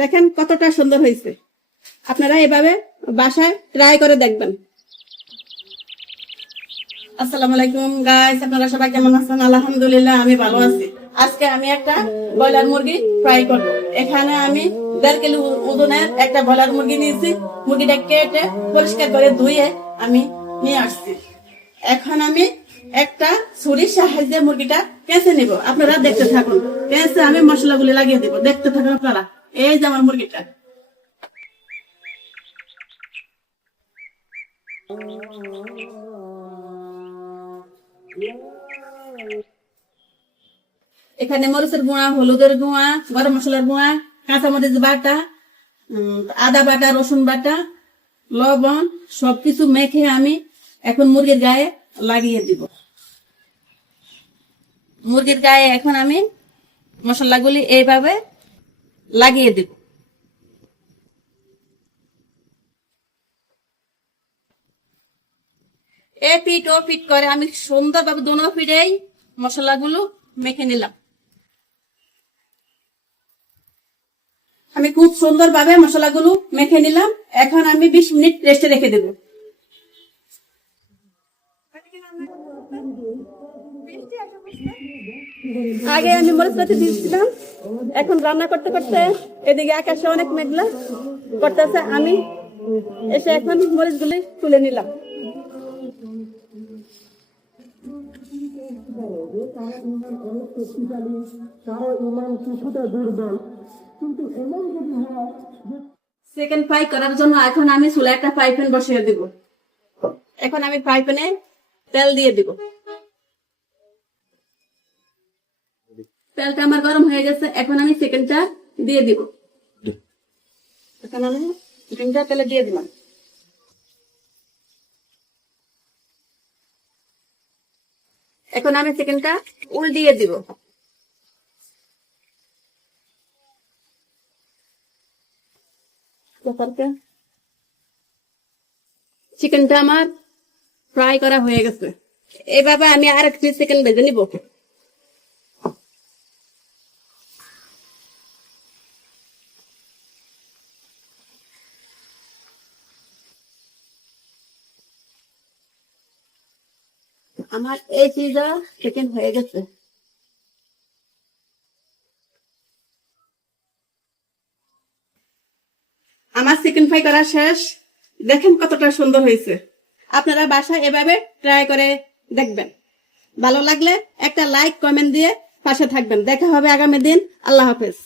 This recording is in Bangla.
দেখেন কতটা সুন্দর হয়েছে। আপনারা এভাবে বাসায় ট্রাই করে দেখবেন। আসসালামু আলাইকুম গাইস, আপনারা সবাই কেমন আছেন? আলহামদুলিল্লাহ আমি ভালো আছি। আজকে আমি একটা ব্রয়লার মুরগি ফ্রাই করব। এখানে আমি 1.5 কিলো ওজনের একটা ব্রয়লার মুরগি নিয়েছি। মুরগিটা কেটে পরিষ্কার করে ধুয়ে আমি নিয়ে আসছি। এখন আমি একটা ছুরির সাহায্যে মুরগিটা কেঁচে নিব। আপনারা দেখতে থাকুন। কেঁচে আমি মশলাগুলি লাগিয়ে দিব, দেখতে থাকুন আপনারা। এই যে আমার মুরগিটা। এখানে মরিচের গুঁড়া, হলুদের গুঁড়া, গরম মশলার গুঁড়া, কাঁচামরিচ বাটা, আদা বাটা, রসুন বাটা, লবণ সবকিছু মেখে আমি এখন মুরগির গায়ে লাগিয়ে দিব। মুরগির গায়ে এখন আমি মশলাগুলি এইভাবে লাগিয়ে দিব। এ পিঠ ও পিঠ করে আমি সুন্দরভাবে দোনো পিঠেই মশলাগুলো মেখে নিলাম। আমি খুব সুন্দরভাবে মশলাগুলো মেখে নিলাম। এখন আমি 20 মিনিট রেস্টে রেখে দেব। আগে আমি মরিচপাতি দিয়েছিলাম। এখন রান্না করতে করতে এদিকে আকাশে অনেক মেঘলা করতেছে। আমি এসে এখন মরিচগুলি তুলে নিলাম। চিকেন ফ্রাই করার জন্য এখন আমি চুলায় একটা ফ্রাই প্যান বসিয়ে দিব। এখন আমি ফ্রাই প্যানে তেল দিয়ে দিব। তেলটা আমার গরম হয়ে গেছে। এখন আমি চিকেনটা দিয়ে দিব। এখন আমি চিকেনটা তেলে দিয়ে দিলাম। এখন আমি চিকেনটা উল্টিয়ে দিব। চিকেনটা আমার ফ্রাই করা হয়ে গেছে। এভাবে আমি আর একটি চিকেন ভেজে নিব। আমার এই পিজা চিকেন হয়ে গেছে। আমার চিকেন ফ্রাই করা শেষ। দেখেন কতটা সুন্দর হয়েছে। আপনারা বাসায় এভাবে ট্রাই করে দেখবেন। ভালো লাগলে একটা লাইক কমেন্ট দিয়ে পাশে থাকবেন। দেখা হবে আগামী দিন। আল্লাহ হাফেজ।